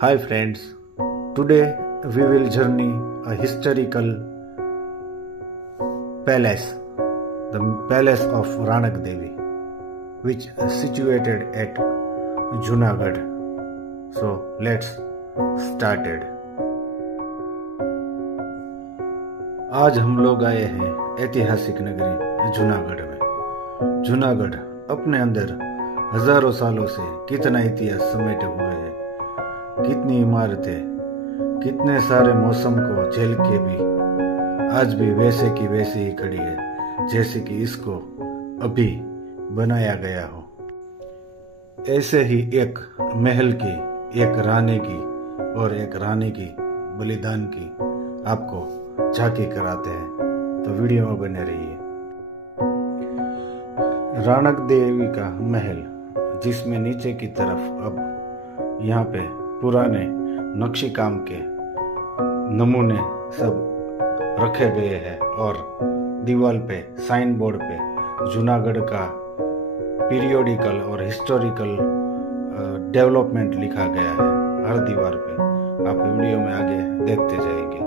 Hi friends, today we will journey a historical palace, the palace of Ranak Devi, which is situated at Junagadh. So let's start it. आज हम लोग आए हैं ऐतिहासिक नगरी जूनागढ़ में। जूनागढ़ अपने अंदर हजारों सालों से कितना इतिहास समेटे हुए है, कितनी इमारतें, कितने सारे मौसम को झेल के भी आज भी वैसे की वैसे ही खड़ी है जैसे कि इसको अभी बनाया गया हो। ऐसे ही एक महल की, एक रानी की और एक रानी की बलिदान की आपको झांकी कराते हैं, तो वीडियो में बने रहिए। रानक देवी का महल, जिसमें नीचे की तरफ अब यहाँ पे पुराने नक्शी काम के नमूने सब रखे गए हैं और दीवार पे साइन बोर्ड पे जूनागढ़ का पीरियोडिकल और हिस्टोरिकल डेवलपमेंट लिखा गया है हर दीवार पे। आप वीडियो में आगे देखते जाएंगे।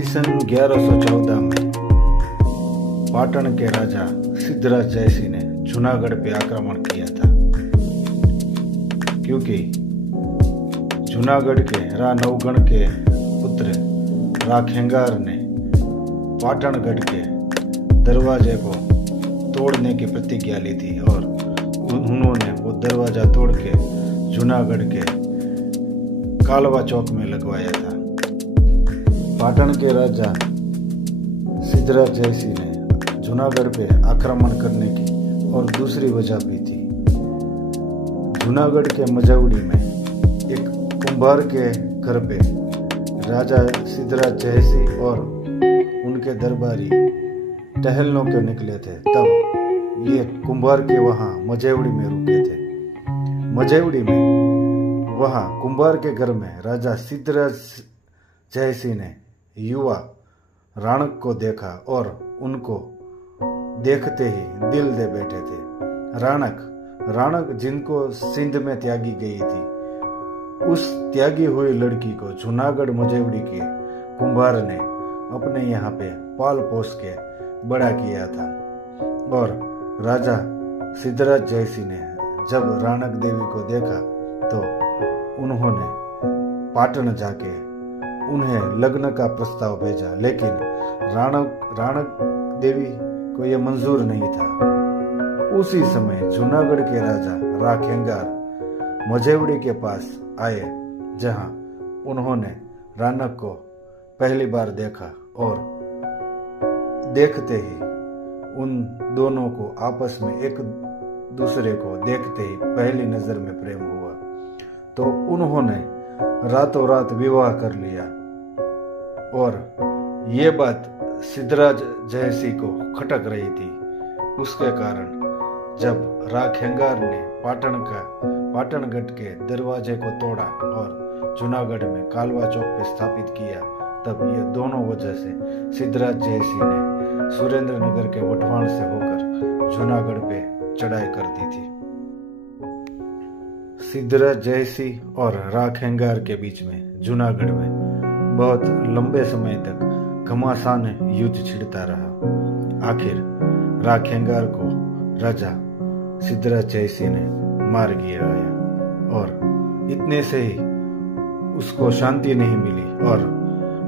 ईस्वी सन 1114 में पाटन के राजा सिद्धराज जयसिंह ने जूनागढ़ पे आक्रमण किया था, क्योंकि जूनागढ़ के रा नवगण के पुत्र रा खेंगार ने पाटनगढ़ के दरवाजे को तोड़ने की प्रतिज्ञा ली थी और उन्होंने वो दरवाजा तोड़ के जूनागढ़ के कालवा चौक में लगवाया था। पाटन के राजा सिद्धराज जयसिंह ने जूनागढ़ पे आक्रमण करने की और दूसरी वजह भी थी। जूनागढ़ के मझौड़ी में एक कुंभार के घर पे राजा सिद्धराज जयसिंह और उनके दरबारी टहलने के निकले थे। तब ये कुंभार के वहाँ मझौड़ी में रुके थे। मझौड़ी में वहाँ कुंभार के घर में राजा सिद्धराज जयसिंह ने युवा राणक को देखा और उनको देखते ही दिल दे बैठे थे। राणक जिनको सिंध में त्यागी गई थी, उस त्यागी हुई लड़की को जूनागढ़ मझौड़ी के कुंभार ने अपने यहाँ पे पाल पोस के बड़ा किया था। और राजा सिद्धराज जयसिंह ने जब राणक देवी को देखा तो उन्होंने पाटन जाके उन्हें लग्न का प्रस्ताव भेजा, लेकिन राणक देवी को यह मंजूर नहीं था। उसी समय जूनागढ़ के राजा रा खेंगार मझौड़ी के पास आए, जहां उन्होंने राणक को पहली बार देखा और देखते ही उन दोनों को आपस में एक दूसरे को देखते ही पहली नजर में प्रेम हुआ, तो उन्होंने रातों रात विवाह कर लिया। और ये बात सिद्धराज जयसिंह को खटक रही थी। उसके कारण जब रा खेंगार ने पाटनगढ़ के दरवाजे को तोड़ा और जूनागढ़ में कालवा चौक पे स्थापित किया, तब ये दोनों वजह से सिद्धराज जयसिंह ने सुरेंद्र नगर के वटवाण से होकर जूनागढ़ पे चढ़ाई कर दी थी। सिद्धराज जयसिंह और रा खेंगार के बीच में जूनागढ़ में बहुत लंबे समय तक घमासान युद्ध छिड़ता रहा। आखिर रा खेंगार को राजा सिद्धराज जयसिंह ने मार गिराया और इतने से ही उसको शांति नहीं मिली और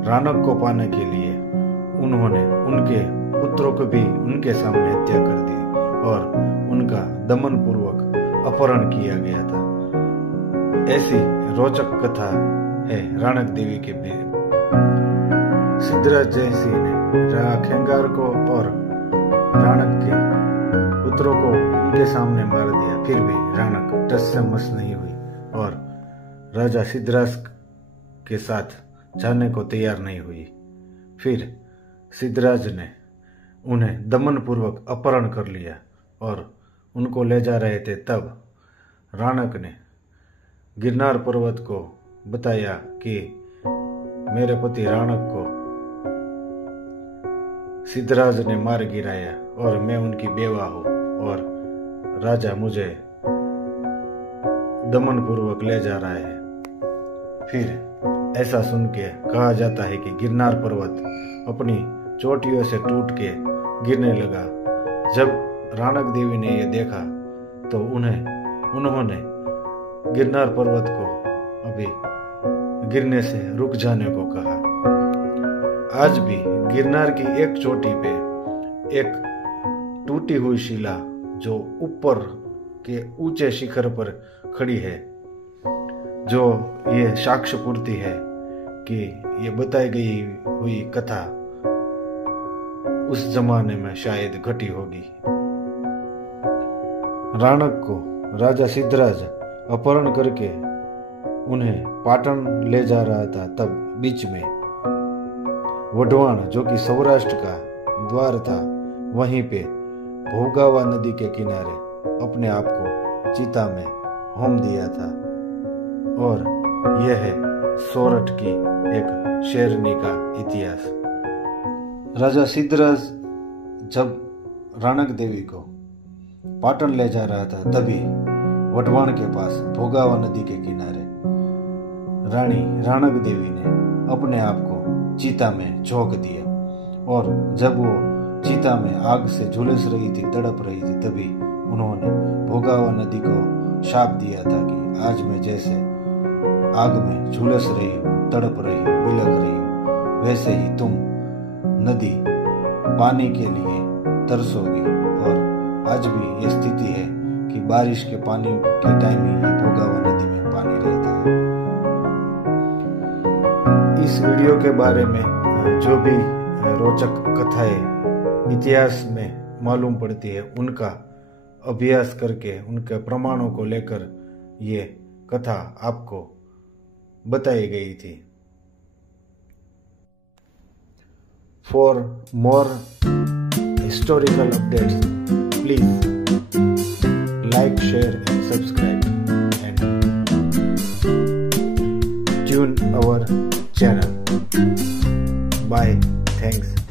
राणक को पाने के लिए उन्होंने उनके पुत्रों को भी उनके सामने हत्या कर दी और उनका दमन पूर्वक अपहरण किया गया था। ऐसी रोचक कथा है राणक देवी के भी। सिद्धराज जयसिंह ने रा खेंगार को और राणक के पुत्रों को उनके सामने मार दिया, फिर भी राणक टस से मस नहीं हुई और राजा सिद्धराज के साथ जाने को तैयार नहीं हुई। फिर सिद्धराज ने उन्हें दमन पूर्वक अपहरण कर लिया और उनको ले जा रहे थे। तब राणक ने गिरनार पर्वत को बताया कि मेरे पति राणक को सिद्धराज ने मार गिराया और मैं उनकी बेवा हूं और राजा मुझे दमन पूर्वक ले जा रहा है। फिर ऐसा सुन के कहा जाता है कि गिरनार पर्वत अपनी चोटियों से टूट के गिरने लगा। जब राणक देवी ने यह देखा तो उन्होंने गिरनार पर्वत को अभी गिरने से रुक जाने को कहा। आज भी गिरनार की एक चोटी पे एक टूटी हुई शिला जो ऊपर के ऊंचे शिखर पर खड़ी है, जो ये साक्ष्य पूर्ति है कि ये बताई गई हुई कथा उस जमाने में शायद घटी होगी। राणक को राजा सिद्धराज अपहरण करके उन्हें पाटन ले जा रहा था। तब बीच में वटवाण, जो कि सौराष्ट्र का द्वार था, वहीं पे भोगावा नदी के किनारे अपने आप को चिता में होम दिया था। और यह है सोरठ की एक शेरनी का इतिहास। राजा सिद्धराज जब राणक देवी को पाटन ले जा रहा था, तभी वटवाण के पास भोगावा नदी के किनारे रानी राणक देवी ने अपने आप को चीता में झोंक दिया, और जब वो चीता में आग से झुलस रही थी, तड़प रही थी, तभी उन्होंने भोगावा नदी को शाप दिया था कि आज मैं जैसे आग में झुलस रही हूँ, तड़प रही हूँ, बिलख रही हूँ, वैसे ही तुम नदी पानी के लिए तरसोगी। और आज भी यह स्थिति है कि बारिश के पानी के टाइम ही भोगावा नदी में पानी रहता है। इस वीडियो के बारे में जो भी रोचक कथाएं इतिहास में मालूम पड़ती है, उनका अभ्यास करके उनके प्रमाणों को लेकर ये कथा आपको बताई गई थी। For more historical updates please like, share and subscribe and tune our channel. Bye. Thanks.